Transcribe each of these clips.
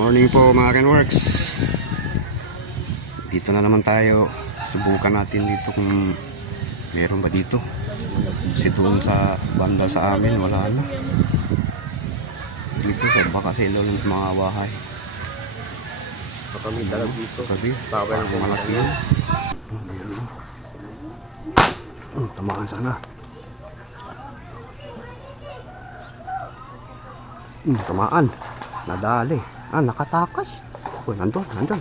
morning po mga Kenworks. Dito na naman tayo. Subukan natin dito kung Meron ba dito. Kasi doon sa banda sa amin Wala na. Dito sa baka sa ilaw ng mga bahay. Kami dalag dito. Sabi Bawal din malaki yun. Hmm, Tamaan sana. Hmm, tamaan. Nadali Ah, nakatakas. Uy, nandun, nandun.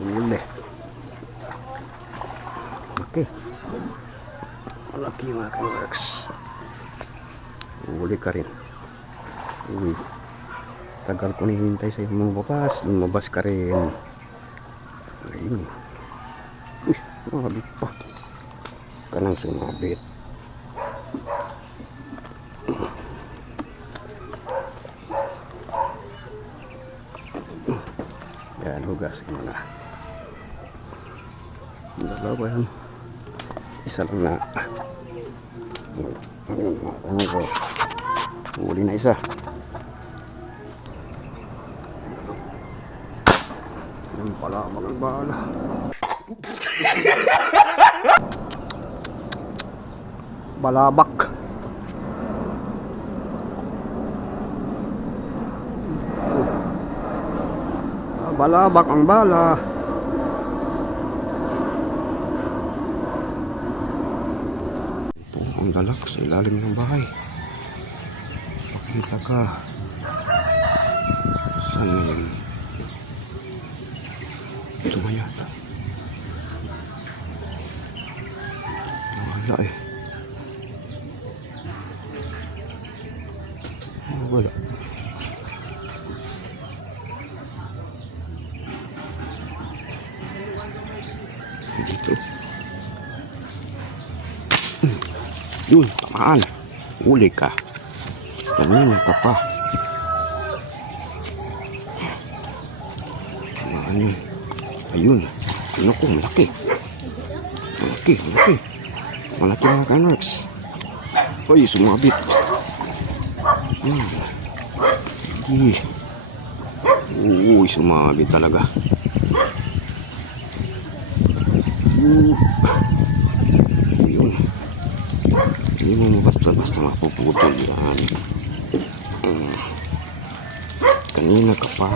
Uli Okay Malaki yung aking works Uli ka rin. Uy Tagal ko nihintay sa imong lumabas Lumabas ka rin. Ayun. Uy, sumabit pa. Kanang sumabit Yan, hugasin mo na. Dalawa yan. Isa lang na. Ano? Huli na isa. Yan pala, magbahala. Balabak. Ah, Balabak ang bala. Po, ang dalak sa ilalim ng bahay. Pakita ka. Saan yun? Sumayat. Wala eh. Wala. Dito. Yun, tamaan. Uli ka. Kanina ka pa. Tamaan yun. Ayun. Ano ko, malaki. Malaki, malaki. Malaki mga kanrex. Uy, sumabit. Sige. Uy, sumabit talaga. Uh. Yun. Hindi mo basta-basta mapuputol yan. Mm. Kanina ka pa.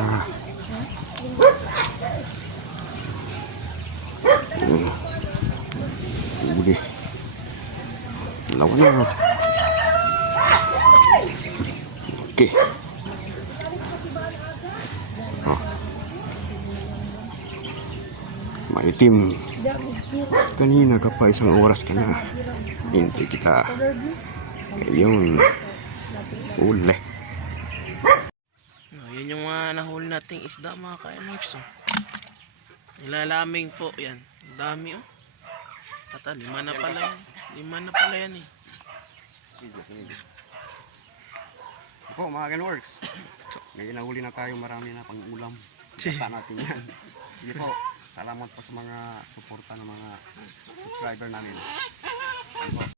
Mm. Huli. Dalawa na. Okay. Maitim. Kanina ka pa isang oras ka na. Hintay kita. Ayun. Uli. Oh, yun yung mga nahuli nating isda mga ka-MX. Oh. Nilalaming po yan. Ang dami oh. Ata, lima na pala yan. Lima na pala yan eh. Ako, mga Ganworks. May nahuli na tayo marami na pang ulam. Basta natin yan. Sige po. Salamat po sa mga suporta ng mga subscriber namin. Ano?